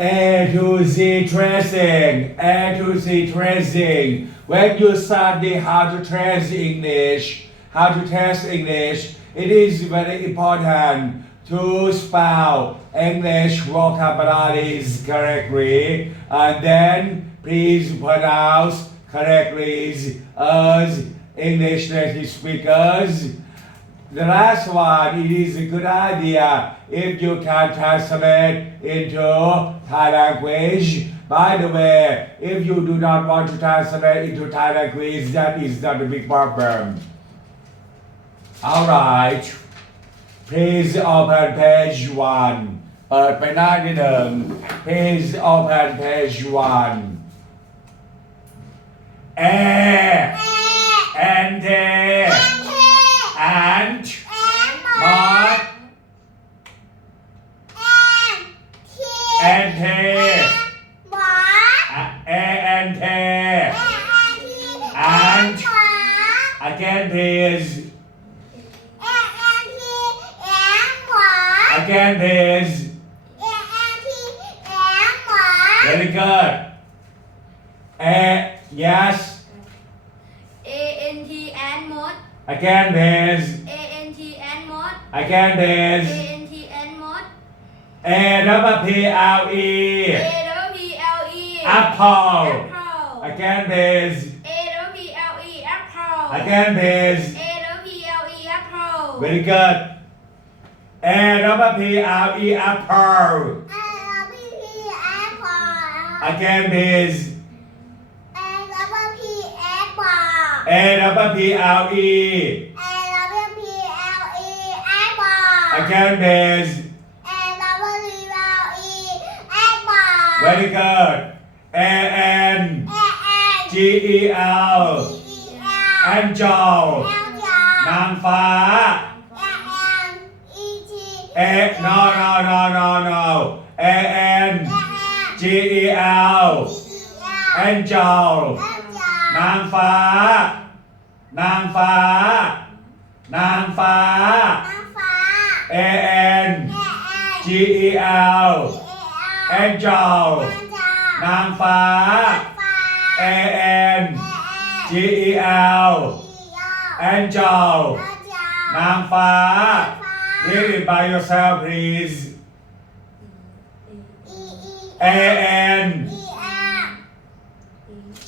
A to Z tracing, A to. When you study how to trace English, how to test English, it is very important to spell English vocabularies correctly, and then please pronounce correctly as English native speakers. The last one, it is a good idea if you can translate into Thai language. By the way, if you do not want to translate into Thai language, that is not a big problem. Alright, please open page one เปิดไปหน้าที่หนึ่ง please open page one air and air and mod again please A-N-T and mod. Again please A-N-T and mod. A double P L E. A-W-P-L-E apple. Apple. Again please A-W-P-L-E Apple. Again please A-W-P-L-E Apple. Very good. A double P L E apple. Again please A double P L E again please very good A N G E L angel นางฟ้า A no no no no no A N G E L angel นางฟ้า นางฟ้า นางฟ้า A N G E L angel นางฟ้า A N G E L angel นางฟ้า Read it by yourself please A N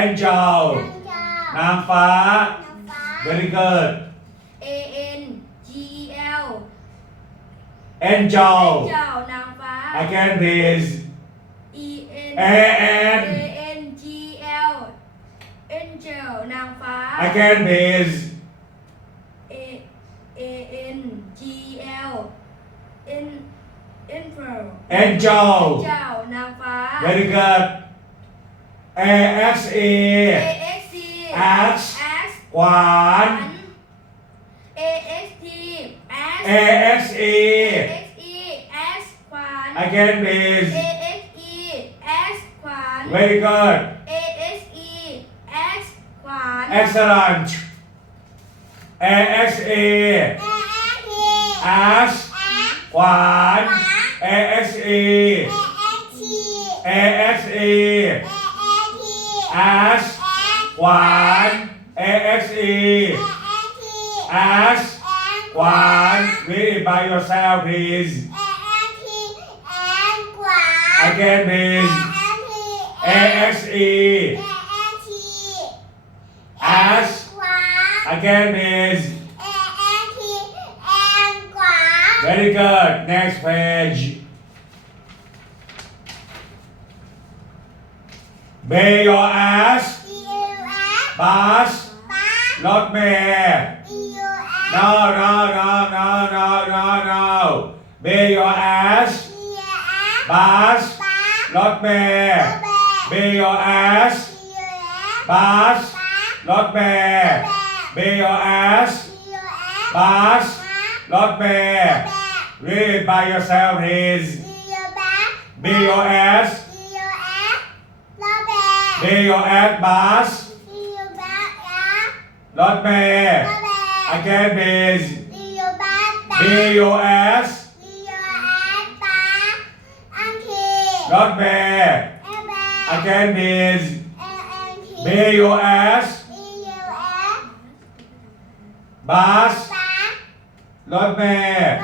angel นางฟ้า very good A-N-G-E-L angel เจ้านางฟ้า again please E-N A-N A-N-G-L Angel นางฟ้า again please A A-N-G-L N Angel angel เจ้านางฟ้า very good A X E A-X-T X X ขวาน A-X-T X A X E A-X-E X ขวาน again please A-X-E X ขวาน very good A-X-E X ขวาน excellent A X E X ขวาน A X E A X E X ขวาน A X E X ขวาน read it by yourself please again please A X E X again please very good next page May your ass, bus, not may. No, no, no, no, no, no, no. May your ass, bus, not may. May your ass, bus, not may. May your ass, bus, not may. Read by yourself, please. Be your ass. เมล์ B O S บัสรถเมล์ Read it by yourself please B O S B O S บัสรถเมล์ again please B O S รถเมล์ again please B O S บัสรถเมล์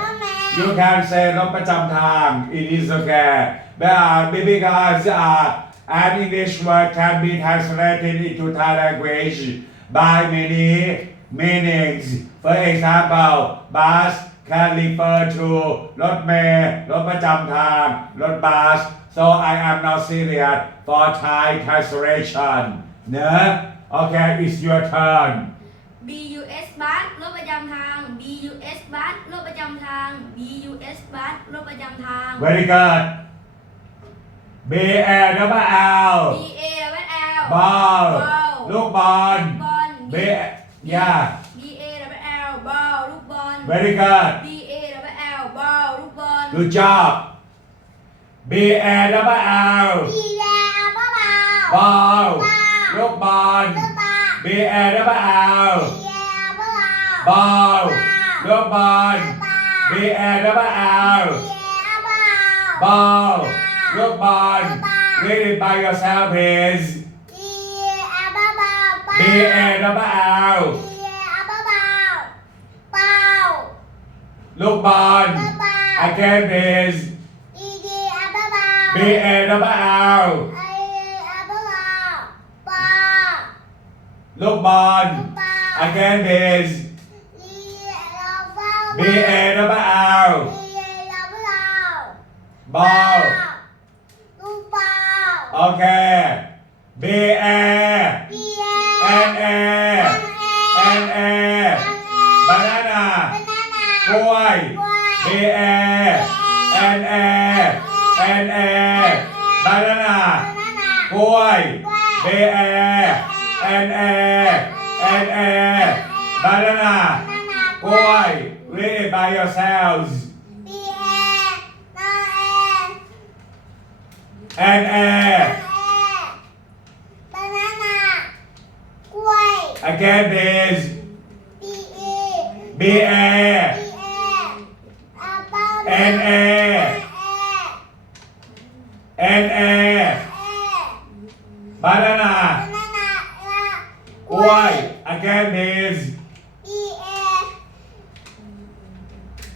You can say รถประจำทาง It is okay but uh, because uh, an English word can be translated into Thai language by many meanings for example bus can refer to รถเมล์รถประจำทาง รถบัส so I am not serious for Thai translation เนอะ Okay it's your turn BUS บัสรถประจำทาง BUS บัสรถประจำทาง BUS บัสรถประจำทาง Very good B A double L BA แล้ว L บอลลูกบอล บอล B yeah BA แล้ว L บอลลูกบอล very good BA แล้ว L บอลลูกบอล good job B A double L บอลลูกบอล B A double L บอลลูกบอล B A double L บอลลูกบอล read it by yourself please B A double L ลูกบอล Look, bud. it by yourself is. Be and about. Look, bud. Again is. Be and about. Look, bud. Again is. Be and about. Ball. โอเค B A N A N A banana กล้วย B A N A N A banana กล้วย B A N A N A banana กล้วย read it by yourselves and air. Banana. Kue. Again is B A. B A. B A. Apple. N A. N A. Banana. Banana. Kue. Again is B A.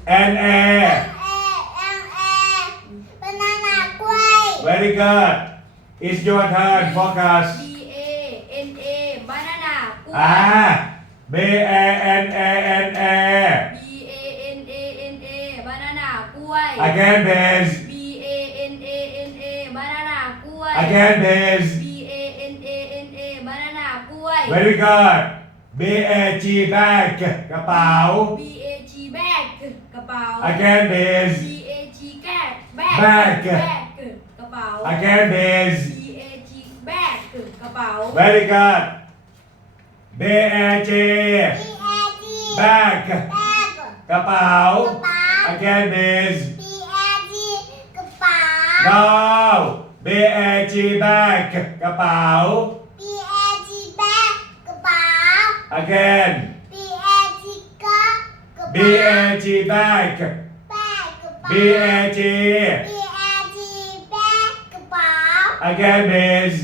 N A. it's your turn focus B A N A banana กล้วย อ่า B A N A N A B A N A N A banana กล้วย again please B A N A N A banana กล้วย again please B A N A N A banana กล้วย very good B A G bag กระเป๋า B A G bag กระเป๋า again please B A G bag bag Bag กระเป๋า again please B A G bag กระเป๋า very good B A G bag กระเป๋า again please no B A G bag กระเป๋า again B A G bag B A G again please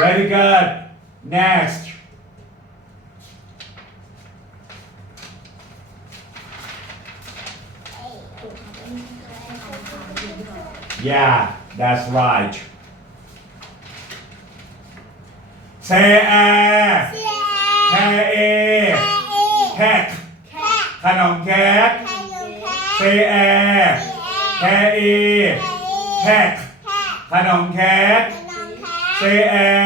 very good next yeah that's right say a แค่เอแคกขนมเค้ก C A แค่เอแคกขนมเค้ก C A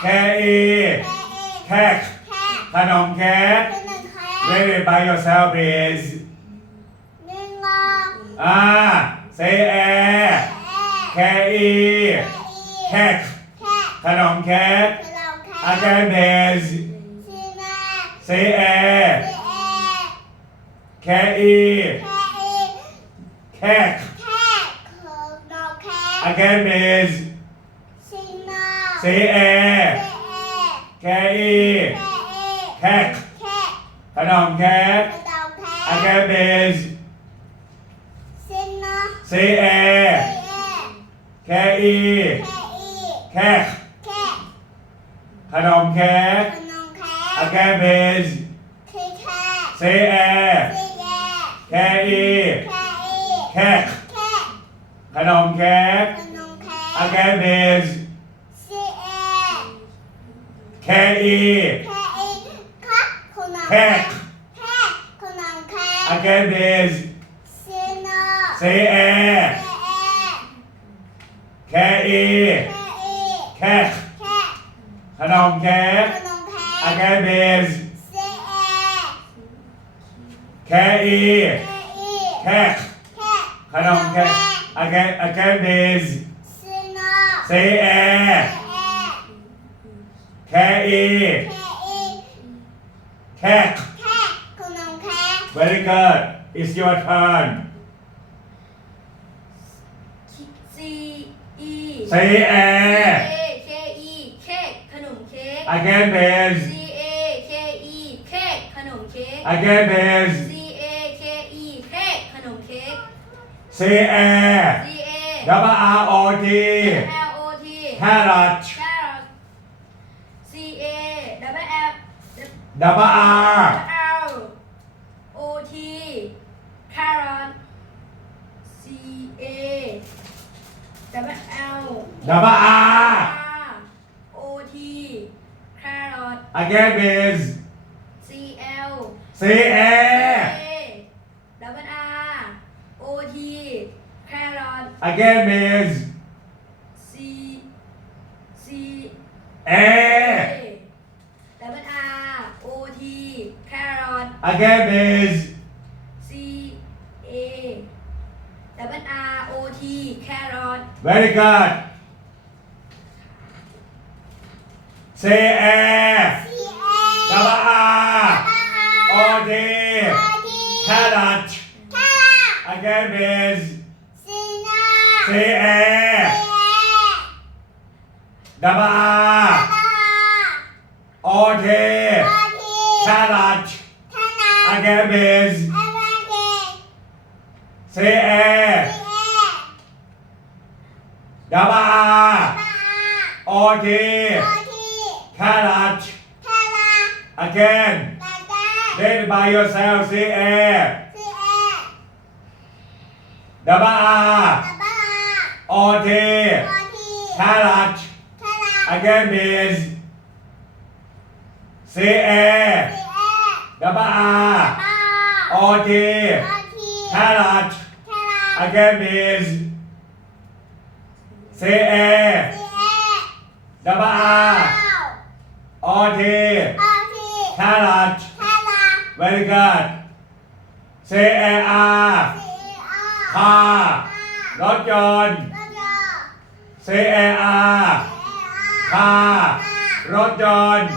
แค่เอแคกขนมเค้ก read it by yourself please อ่า C say air แค่อีแค่ขนมแค่อาแกนเบส say air แค่อีแค่อาแกนเบส say air แค่อีแค่ขนมแค่อาแกนเบส say air แค่อีแค่ขนมแค่อาแกนเบส say air แค่อีแค่ขนมแค่อาแกนเบส แค่อีแค่อาแกนเบส say air แค่อีแค่ขนมแค่อาแกนเบสแค่อีแค่ขนมแค่อาแกนอาแกนเบส say air แค่อีแค่ very good it's your turn C E say air A K E เค้กขนมเค้ก again base C A K E เค้กขนมเค้ก again base C A K E เค้กขนมเค้ก say air C A double R O T L O T carrot carrot C double R. L O T carrot C A double L double R. R O T carrot again base C L say air A. Double R O T carrot again base C C air double R O T carrot again base C A double R O T carrot. Very good. Say air double R O T carrot. again base say air double R O T carrot again base say air double R O T carrot again then by yourself say air. Double R O T carrot again base say air. Double R O T carrot again base say air. Double R O T carrot very good say air R คารถยนต์ say air R คารถยนต์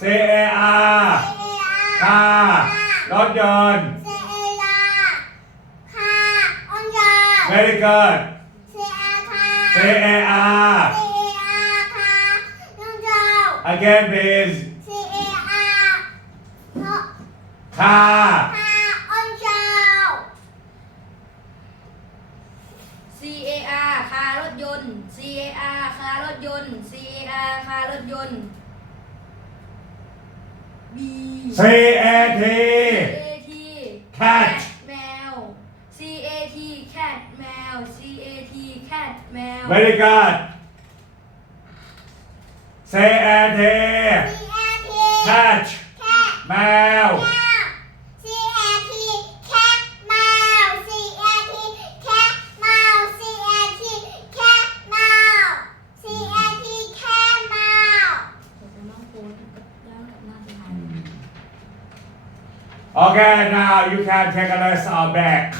say air R คารถยนต์ very good say air R again please คา C A R คารถยนต์ C A R คารถยนต์ C A R คารถยนต์ B C A T C A T cat แมว C A T cat แมว C A T cat แมว very good say A T cat Okay, now you can take a rest or uh, back.